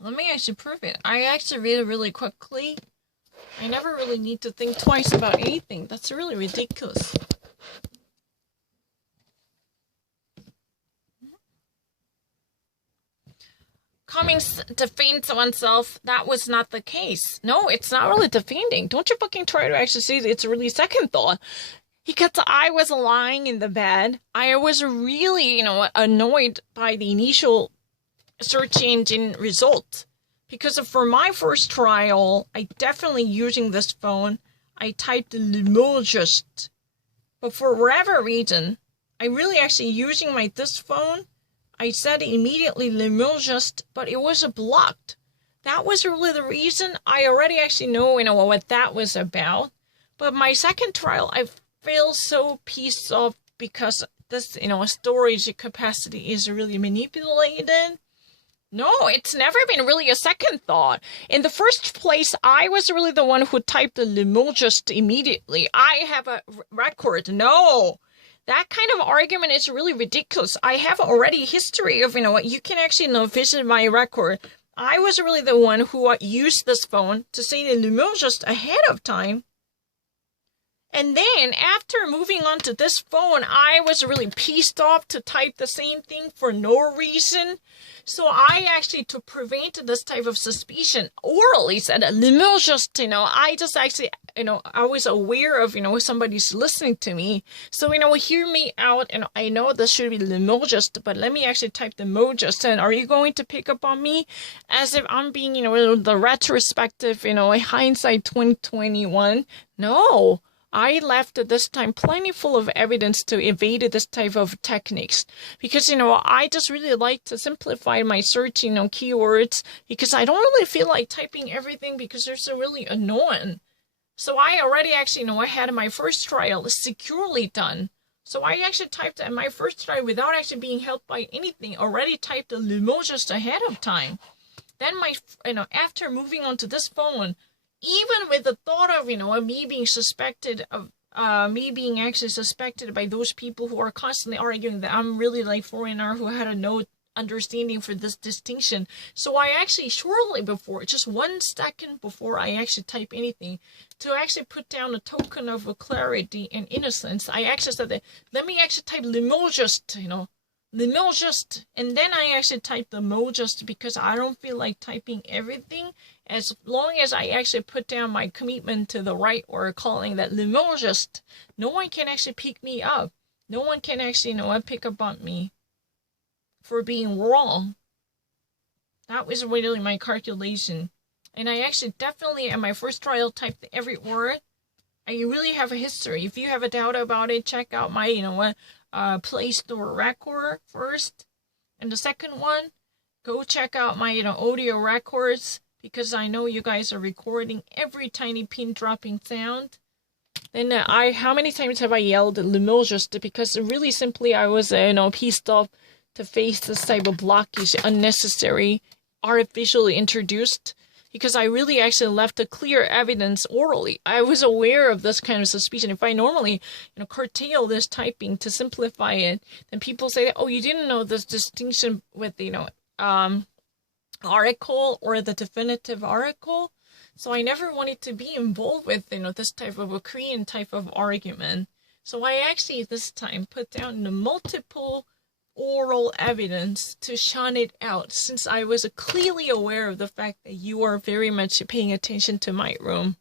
Let me actually prove it. I actually read it really quickly. I never really need to think twice about anything. That's really ridiculous. Cummings defends oneself. That was not the case. No, it's not really defending. Don't you fucking try to actually say that it's a really second thought. Because I was lying in the bed. I was really, annoyed by the initial search engine result. Because for my first trial, I definitely using this phone, I typed Limoges. But for whatever reason, I really actually using this phone, I said immediately Limoges, but it was blocked. That was really the reason. I already actually know, what that was about. But my second trial, I feel so pissed off because this, storage capacity is really manipulated. No, it's never been really a second thought. In the first place, I was really the one who typed the Limoges immediately. I have a record. No. That kind of argument is really ridiculous. I have already history of, you can actually visit my record. I was really the one who used this phone to say the Limoges ahead of time. And then, after moving on to this phone, I was really pissed off to type the same thing for no reason. So I actually, to prevent this type of suspicion, orally said, Limoges, I just actually, I was aware of, somebody's listening to me. So, hear me out, and I know this should be Limoges, but let me actually type the Mojes, and are you going to pick up on me? As if I'm being, the retrospective, hindsight 2021. No. I left this time plenty full of evidence to evade this type of techniques. Because, I just really like to simplify my search, keywords. Because I don't really feel like typing everything because they're so really annoying. So I already actually, I had my first trial securely done. So I actually typed in my first try without actually being helped by anything. Already typed the Limoges ahead of time. Then after moving on to this phone, even with the thought of, me being suspected of, me being actually suspected by those people who are constantly arguing that I'm really like foreigner who had no understanding for this distinction. So I actually shortly before, just 1 second before I actually type anything, to actually put down a token of clarity and innocence, I actually said that, let me actually type Limoges, Limoges, and then I actually type the Mojes because I don't feel like typing everything. As long as I actually put down my commitment to the right or calling that Limoges, no one can actually pick me up. No one can actually, pick up on me for being wrong. That was really my calculation. And I actually definitely, at my first trial, typed every word. I really have a history. If you have a doubt about it, check out my, Play Store record first. And the second one, go check out my, audio records. Because I know you guys are recording every tiny pin dropping sound. Then how many times have I yelled at Limoges? Because really simply I was, pissed off to face this type of blockage, unnecessary, artificially introduced. Because I really actually left a clear evidence orally. I was aware of this kind of suspicion. If I normally, curtail this typing to simplify it, then people say, oh, you didn't know this distinction with, article or the definitive article. So I never wanted to be involved with, this type of a Korean type of argument. So I actually this time put down the multiple oral evidence to shun it out, since I was clearly aware of the fact that you are very much paying attention to my room.